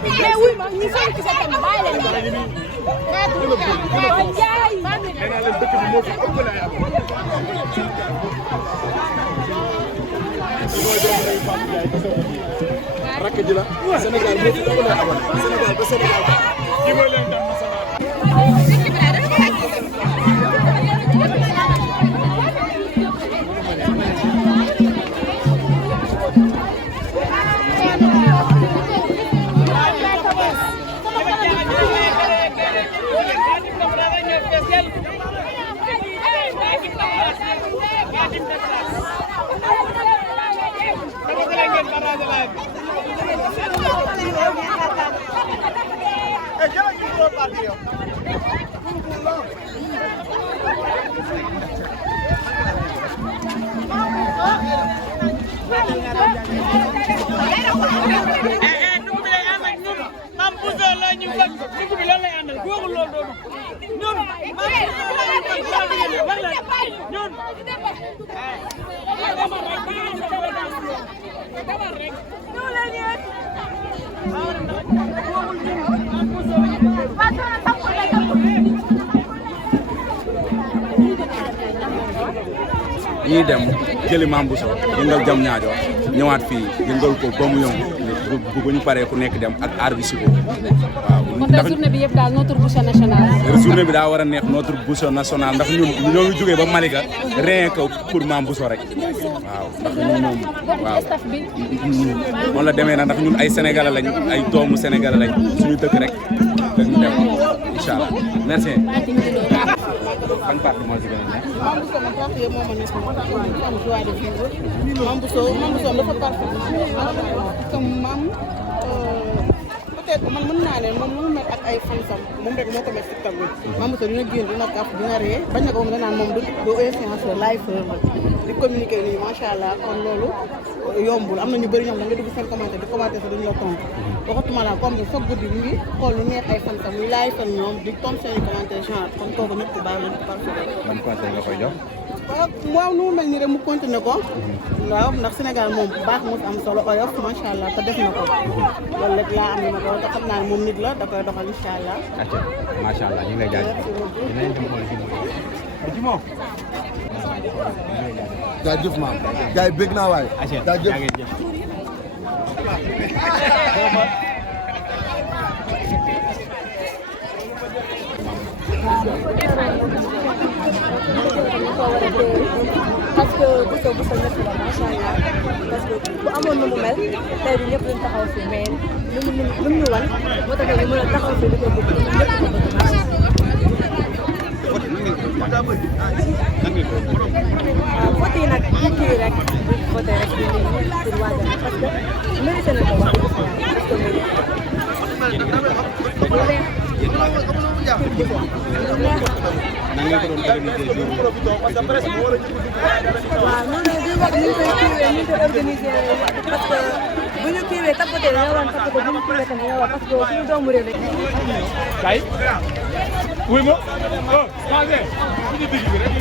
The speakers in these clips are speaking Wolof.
mais oui ma ñu sonn ci sa tam bàyyi leen jaay nee naa leen dëkk bi moo fi ëpp la am rakk ji la Sénégal moo fi ëpp la amoon Sénégal ba Sénégal ki mooy leen tam ñii dem jëli Mame Bousso yëngal jam ñaajo ñëwaat fii yëngal ko ba mu yëngu bu ñu paree ku nekk dem ak aar bi si ko waaw. ndax journée bi yëpp daal notre boucher national. journée bi daa war a neex notre boucher national ndax ñun ñoo ngi jógee ba Malika rien que pour Mame Bousso rek waaw ndax ñun moom waaw. noonu la demee nag ndax ñun ay sénégalais lañ ay doomu sénégalais lañ suñu dëkk rek dañu dem incha allah merci. ban parti moo si gën a neex. Mame Bousso man parti yëpp moo ma neex moom am joie de vivre Mame Bousso dafa parfait comme Mame peut-être man mën naa ne moom lu mu mel ak ay fansam moom rek moo ko mel si TikTok bi Mame Bousso dina génn dina kaf dina ree bañ na ko moom danaan moom du influenceur live di communiquer nii macha allah kon loolu yombul am na ñu bëri ñoom da nga dugg seen commentaire di commenter sax duñu la tontu waxatuma la comme que foog guddi ñu ngi xool lu neex ay fansam muy live fan ñoom di tontu seen commentaire genre kon kooku ñëpp baax nañ ko parfait. ban conseil nga koy jox. waaw nu mu mel nii rek mu continuer ko. waaw ndax Sénégal moom bu baax moo fi am solo oyof macha allah te def na ko. loolu rek laa am na ko te xam naa ne moom nit la da koy doxal incha allah. macha allah ñu ngi lay jaajëfal. jaajëf maam gars yi bëgg naa waaye. jaajëf parce que Bousso ñëpp la macha allah parce que bu amoon na mu mel tey du ñëpp lañ taxaw fii mais lu mu ñu wan moo tax ñu mën a taxaw fii di ko bëgg ñëpp ko bëgg macha allah. waaw vote yi nag kii rek di voté rek di pour waajal parce que mérité na ko wax parce que mérité nan nga ko doon organisé waaw noonu di wax ni ñu koy kiiwee ni ñu koy organisé parce que bu ñu kiiwee tapoté dañoo war a tapoté bu ñu kiiwee tamit dañoo war parce que suñu doomu réew rek. kay wuy ma oh changé suñu digg bi rek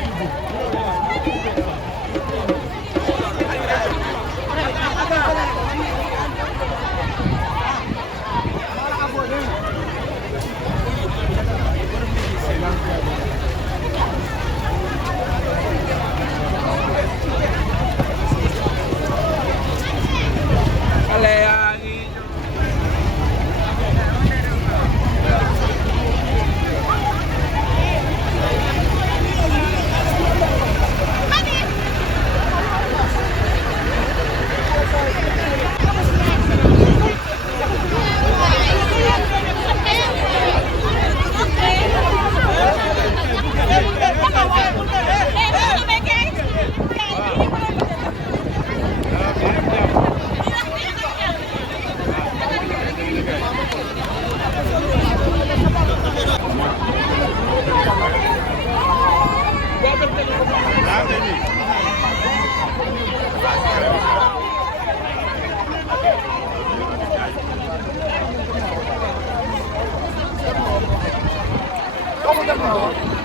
Wow.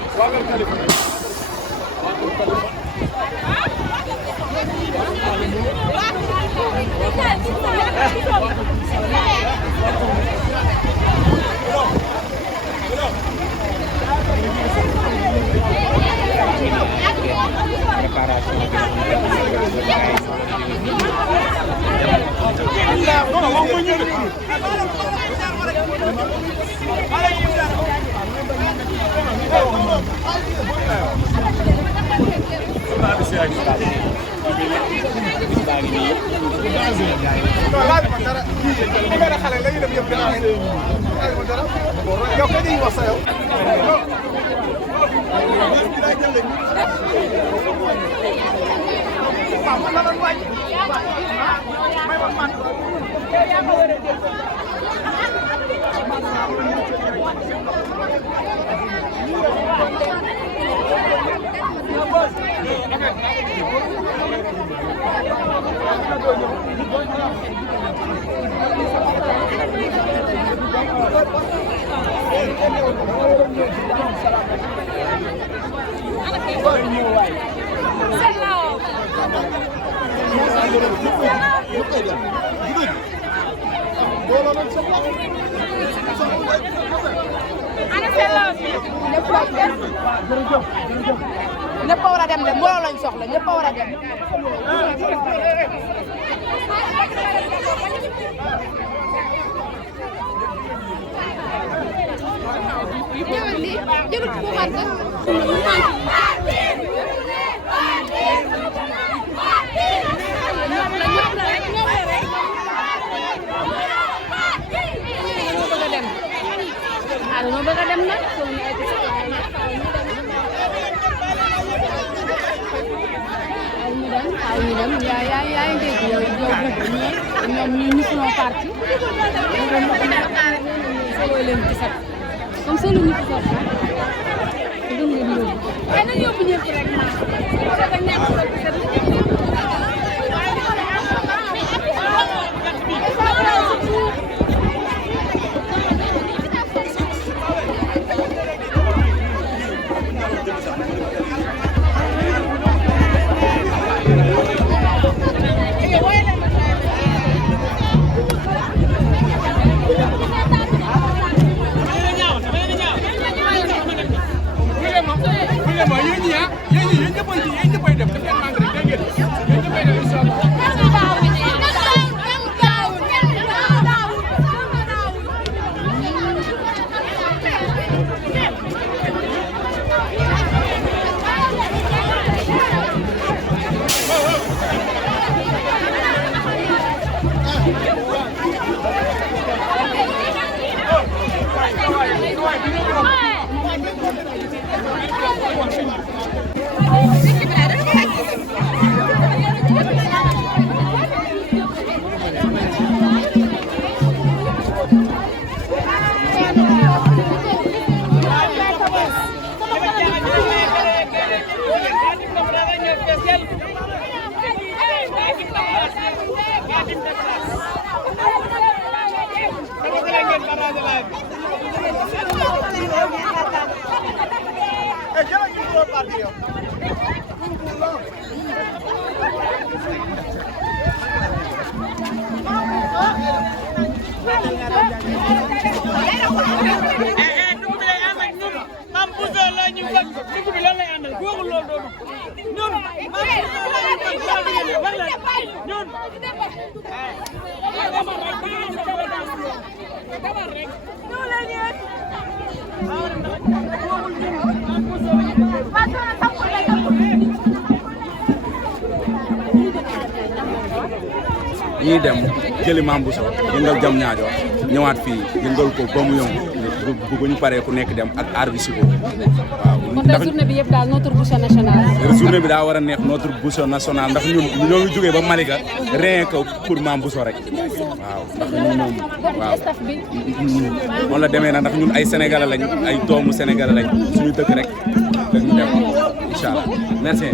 ñëpp a war a dem de mbooloo lañ soxla ñëpp a war a dem. dañoo bëgg a dem nag waaw ñu dem yaa ngi dégg yow ñoom ñu suñu parti solo leen ci sax comme solo ñu ci sax dañ leen yóbbu waaye nañ yóbbu ñëpp rek ñuy dem jëli Mame Bousso yëngal jam ñaajo ñëwaat fii yëngal ko ba mu yëngu bu ñu paree ku nekk dem ak aar bi si ko waaw. ndax journée bi yëpp daal notre boucher national. journée bi daa war a neex notre boucher national ndax ñun ñoo ngi jógee ba Malika rien que pour Mame Bousso rek waaw ndax ñun moom waaw noonu la demee na ndax ñun ay sénégalais lañ ay doomu sénégalais lañ suñu dëkk rek dañu dem incha allah merci.